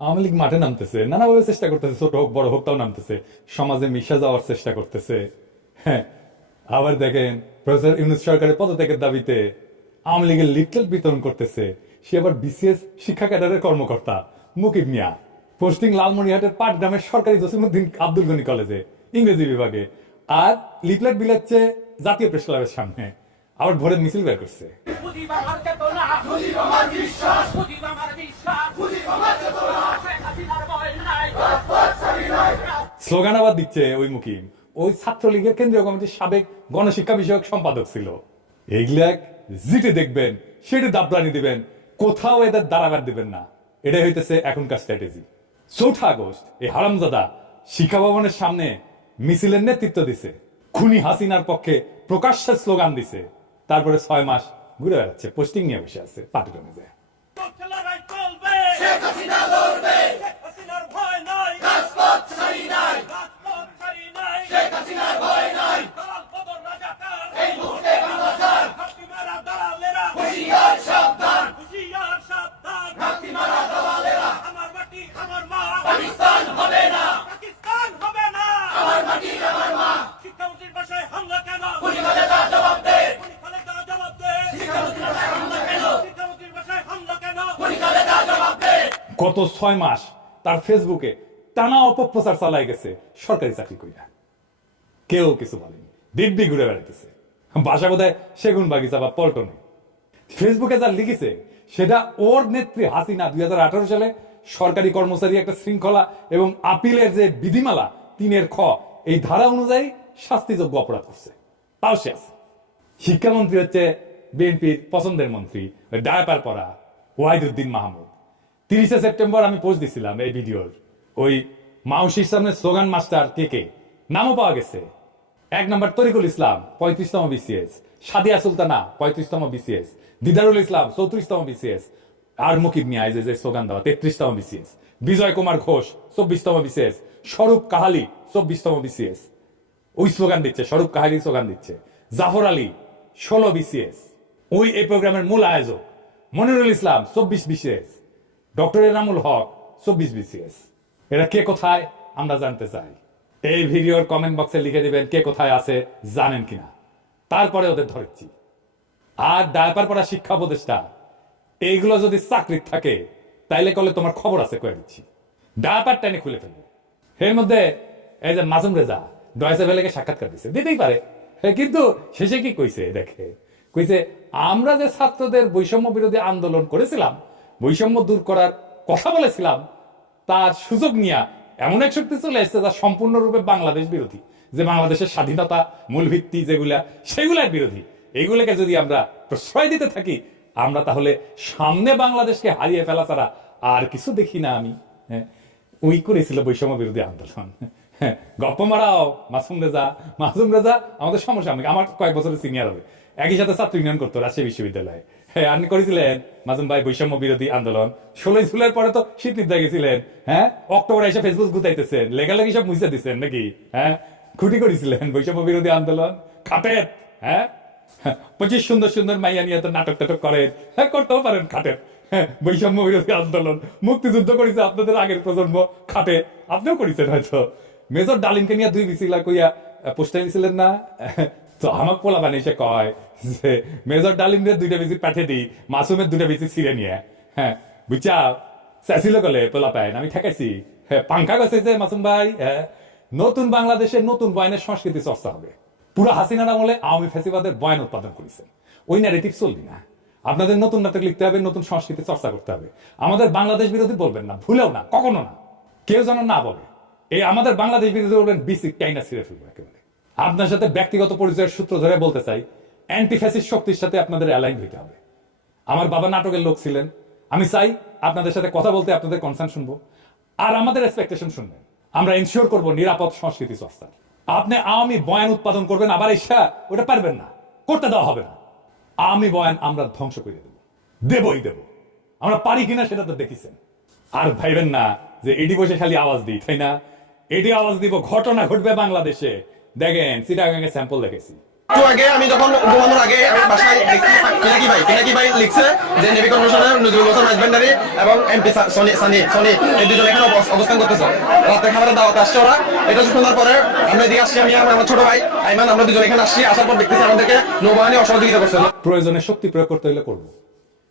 আওয়ামী লীগ মাঠে নামতেছে, নানাভাবে চেষ্টা করতেছে, ছোট হোক বড় হোক তাও নামতেছে, সমাজে মিশে যাওয়ার চেষ্টা করতেছে। হ্যাঁ, আবার দেখেন প্রফেসর ইউনূস সরকারের পদত্যাগের দাবিতে আওয়ামী লীগের লিফলেট বিতরণ করতেছে। সে আবার বিসিএস শিক্ষা ক্যাডারের কর্মকর্তা মুকিব মিয়া, পোস্টিং লালমনিরহাটের পাটগ্রামের সরকারি জসিমউদ্দিন আব্দুল গনি কলেজে ইংরেজি বিভাগে, আর লিফলেট বিলাচ্ছে জাতীয় প্রেস ক্লাবের সামনে। আবার ভোরের মিছিল বের করছে। স্লোগান আবার দিচ্ছে ওই মুকিম, ওই ছাত্রলীগের কেন্দ্রীয় কমিটির সাবেক গণশিক্ষা বিষয়ক সম্পাদক ছিল। এইগুলা জিটে দেখবেন, সেটা দাবরানি দিবেন, কোথাও এদের দাঁড়াবার দিবেন না। এটাই হইতেছে এখনকার স্ট্র্যাটেজি। ৪ঠা আগস্ট এই হারামজাদা শিক্ষা ভবনের সামনে মিছিলের নেতৃত্ব দিছে, খুনি হাসিনার পক্ষে প্রকাশ্যে স্লোগান দিছে। তারপরে ৬ মাস ঘুরে বেড়াচ্ছে, পোস্টিং নিয়ে বসে আছে পাটগ্রামে যায়। গত ৬ মাস তার ফেসবুকে টানা অপপ্রচার চালাই গেছে সরকারি চাকরি কইরা। কেউ কিছু বলেনি, দিব্যি ঘুরে বেড়াইতেছে, বাসা বোধহয় সেগুন বাগিচা বা পল্টনে। ফেসবুকে যা লিখেছে সেটা ওর নেত্রী হাসিনা ২০১৮ সালে সরকারি কর্মচারী একটা শৃঙ্খলা এবং আপিলের যে বিধিমালা ৩ খ এই ধারা অনুযায়ী শাস্তিযোগ্য অপরাধ করছে, তাও সে আছে। শিক্ষামন্ত্রী হচ্ছে বিএনপির পছন্দের মন্ত্রী, ডায়াপার পরা ওয়াহিদুদ্দিন মাহমুদ। ৩০ সেপ্টেম্বর আমি পোস্ট দিছিলাম এই ভিডিওর, ওই মাউসির সামনে স্লোগান মাস্টার কে নামও পাওয়া গেছে। ১ নম্বর তরিকুল ইসলাম ৩৫তম বিসিএস, সাদিয়া সুলতানা ৩৫তম বিসিএস, দিদারুল ইসলাম ৩৪তম বিসিএস, আর মুকিব মিয়া যে স্লোগান দেওয়া ৩৩তম বিসিএস, বিজয় কুমার ঘোষ ২৪তম বিসিএস, স্বরূপ কাহালি ২৪তম বিসিএস। ওই স্লোগান দিচ্ছে, স্বরূপ কাহালি স্লোগান দিচ্ছে। জাফর আলী ১৬ বিসিএস, ওই এই প্রোগ্রামের মূল আয়োজক। মনিরুল ইসলাম ২৪ BCS, doctor Enamul Haque ২৪ BCS. এরা কে কোথায় আমরা জানতে চাই। এই ভিডিওর কমেন্ট বক্সে লিখে দিবেন কে কোথায় আছে জানেন কিনা, তারপরে ওদের ধরেছি। আর ডায়াপার পড়া শিক্ষা উপদেষ্টা এইগুলো যদি চাকরি থাকে তাইলে কলে তোমার খবর আছে কয়ে দিচ্ছি, ডায়াপার টাইনে খুলে ফেলবো। এর মধ্যে এই যে মাসুম রেজা ডয়েচে ভেলেকে সাক্ষাৎকার দিচ্ছে, দিতেই পারে, কিন্তু শেষে কি কইছে দেখে, কইছে আমরা যে ছাত্রদের বৈষম্য বিরোধী আন্দোলন করেছিলাম, বৈষম্য দূর করার কথা বলেছিলাম, তার সুযোগ নিয়ে এমন এক শক্তি চলে এসেছে যা সম্পূর্ণরূপে বাংলাদেশ বিরোধী, যে বাংলাদেশের স্বাধীনতা মূল ভিত্তি যেগুলা সেগুলার বিরোধী। এইগুলোকে যদি আমরা প্রশ্রয় দিতে থাকি আমরা তাহলে সামনে বাংলাদেশকে হারিয়ে ফেলা ছাড়া আর কিছু দেখি না আমি। হ্যাঁ, ওই করেছিল বৈষম্য বিরোধী আন্দোলন। হ্যাঁ, গপ্প মারাও মাসুম রেজা আমাদের সমসাময়িক, আমার কয়েক বছরের সিনিয়র হবে, একই সাথে ছাত্র ইউনিয়ন করতো রাজশাহী বিশ্ববিদ্যালয়ে। হ্যাঁ, আপনি করেছিলেন মাজুম ভাই বৈষম্য বিরোধী আন্দোলন। ১৬ জুলাইয়ের পরে তো শীত নিদ্রা গেছিলেন। হ্যাঁ, অক্টোবরে এসে ফেসবুক গুতাইতেছেন, লেগালেগি সব মুছে দিচ্ছেন নাকি? হ্যাঁ, খুঁটি করেছিলেন বৈষম্য বিরোধী আন্দোলন খাটের। হ্যাঁ, ২৫ সুন্দর সুন্দর মাইয়া নিয়ে তো নাটক টাটক করেন, হ্যাঁ করতেও পারেন খাটের। হ্যাঁ, বৈষম্য বিরোধী আন্দোলন মুক্তিযুদ্ধ করেছে আপনাদের আগের প্রজন্ম খাটে, আপনিও করেছেন হয়তো। মেজর ডালিমকে নিয়ে ২ বিসিলা কইয়া পোস্টার দিছিলেন না? তো আমাক পোলা বানিয়েছে কয় যে মেজর ডালিমদের ২টা বিসি পাঠিয়ে দিই, মাসুমের 2টা বিসি ছিঁড়ে নিয়ে। হ্যাঁ, বুঝছা চাইছিল কলে পোলা পায় আমি ঠেকাইছি। হ্যাঁ, পাঙ্খা গেছে যে মাসুম ভাই। হ্যাঁ, নতুন বাংলাদেশের নতুন বয়ানের সংস্কৃতি চর্চা হবে। পুরো হাসিনার আমলে আওয়ামী ফ্যাসিবাদের বয়ান উৎপাদন করেছেন, ওই ন্যারেটিভ চলবি না। আপনাদের নতুন নাটক লিখতে হবে, নতুন সংস্কৃতি চর্চা করতে হবে। আমাদের বাংলাদেশ বিরোধী বলবেন না, ভুলেও না, কখনো না, কেউ যেন না বলে। এই আমাদের বাংলাদেশ বিরোধী বলবেন বিসিক টাইনা ছিঁড়ে ফেলবো একেবারে। আপনার সাথে ব্যক্তিগত পরিচয়ের সূত্র ধরে বলতে চাই, অ্যান্টি ফ্যাসিস্ট শক্তির সাথে আপনাদের অ্যালাইন হইতে হবে। আমার বাবা নাটকের লোক ছিলেন, আমি চাই আপনাদের সাথে কথা বলতে আপনাদের কনসার্ন শুনবো, আর আমাদের এক্সপেকটেশন শুনবেন। আমরা এনশিওর করবো নিরাপদ সংস্কৃতি চর্চা। আপনি আওয়ামী বয়ান উৎপাদন করবেন আবার ঈর্ষা, ওটা পারবেন না, করতে দেওয়া হবে না। আওয়ামী বয়ান আমরা ধ্বংস করে দেবই দেব। আমরা পারি কিনা সেটা তো দেখেছেন। আর ভাইবেন না যে এডি বসে খালি আওয়াজ দিই, তাই না? এডি আওয়াজ দিব, ঘটনা ঘটবে বাংলাদেশে। দেখেন চিটাগাঙ্গে স্যাম্পল দেখেছি, একটু আগে আমি যখন ঘুমানোর আগে আমি বাসায় দেখছি পিনাকি ভাই লিখছে যে নেভি কমিশনের নজরুল হোসেন রাজভান্ডারী এবং এমপি সানি এই দুজন এখানে অবস্থান করতেছে। রাতে খাবারের দাওয়াত আসছে ওরা। এটা শোনার পরে আমরা এদিকে আসছি, আমি আমার ছোট ভাই আইমান, আমরা দুজন এখানে আসছি। আসার পর দেখতেছি আমাদেরকে নৌবাহিনী অসহযোগিতা করছে। প্রয়োজনে শক্তি প্রয়োগ করতে হলে করবো,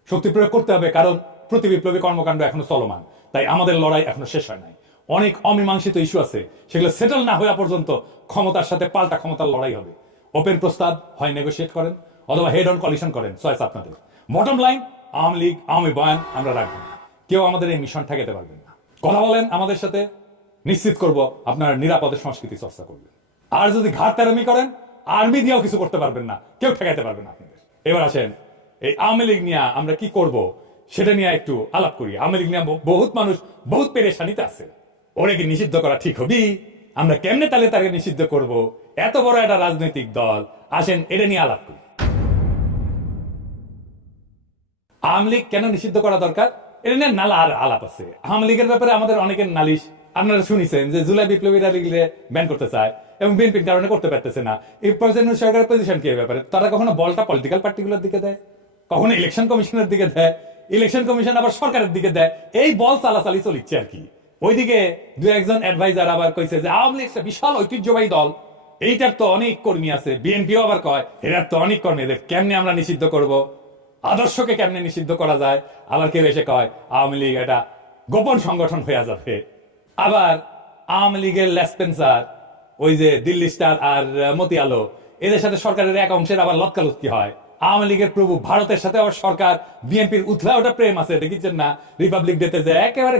শক্তি প্রয়োগ করতে হবে, কারণ প্রতি বিপ্লবী কর্মকাণ্ড এখনো চলমান। তাই আমাদের লড়াই এখনো শেষ হয় নাই। অনেক অমীমাংসিত ইস্যু আছে, সেগুলো সেটেল না হওয়া পর্যন্ত ক্ষমতার সাথে পাল্টা ক্ষমতার লড়াই হবে। ওপেন প্রস্তাব হয় নেগোশিয়েট করেন অথবা হেড অন কলিশন করেন, চয়েস আপনাদের। বটম লাইন, আওয়ামী লীগ আওয়ামী বয়ান আমরা রাখবো না। কেউ আমাদের এই মিশন ঠেকাতে পারবেন না। কথা বলেন আমাদের সাথে, নিশ্চিত করব আপনার নিরাপদে সংস্কৃতি চর্চা করবেন। আর যদি ঘাট তেরামি করেন, আর্মি দিয়েও কিছু করতে পারবেন না, কেউ ঠেকাইতে পারবেন না আপনাদের। এবার আসেন এই আওয়ামী লীগ নিয়ে আমরা কি করব সেটা নিয়ে একটু আলাপ করি। আওয়ামী লীগ নিয়ে বহুত মানুষ বহুত পেরেশানিতে আছে। ওরে কি নিষিদ্ধ করা ঠিক হবি? আমরা কেমনে তাহলে তাকে নিষিদ্ধ করব? এত বড় একটা রাজনৈতিক দল, আসেন এটা নিয়ে আলাপ করি। আওয়ামী লীগ কেন নিষিদ্ধ করা দরকার এটা নিয়ে নালা আর আলাপ আছে। আওয়ামী লীগের ব্যাপারে আমাদের অনেকের নালিশ আপনারা শুনেছেন যে জুলাই বিপ্লবীরা লিগলে ব্যান করতে চায় এবং বিএনপির কারণে করতে পারতেছে না। এই প্রেসিডেন্ট সরকারের পজিশন কি ব্যাপারে? তারা কখনো বলটা পলিটিক্যাল পার্টিগুলোর দিকে দেয়, কখনো ইলেকশন কমিশনের দিকে দেয়, ইলেকশন কমিশন আবার সরকারের দিকে দেয়। এই বল চালাচালি চলিচ্ছে আর কি। ওইদিকে দু একজন অ্যাডভাইজার আবার কইছে যে আওয়ামী লীগ একটা বিশাল ঐতিহ্যবাহী দল, এইটার তো অনেক কর্মী আছে। বিএনপিও আবার কয় এটার তো অনেক কর্মী, এদের কেমনে আমরা নিষিদ্ধ করব, আদর্শকে কেমনে নিষিদ্ধ করা যায়। আবার কেউ এসে কয় আওয়ামী লীগ এটা গোপন সংগঠন হয়ে যাবে। আবার আওয়ামী লীগের লেসপেন্সার, ওই যে দিল্লি স্টার আর মতি আলো, এদের সাথে সরকারের এক অংশের আবার লটকালটকি হয়। আওয়ামী লীগের প্রভু ভারতের সাথে আবার সরকার বিএনপির উথলা ওটা প্রেম আছে, দেখেছেন না রিপাবলিক ডেতে যে একেবারে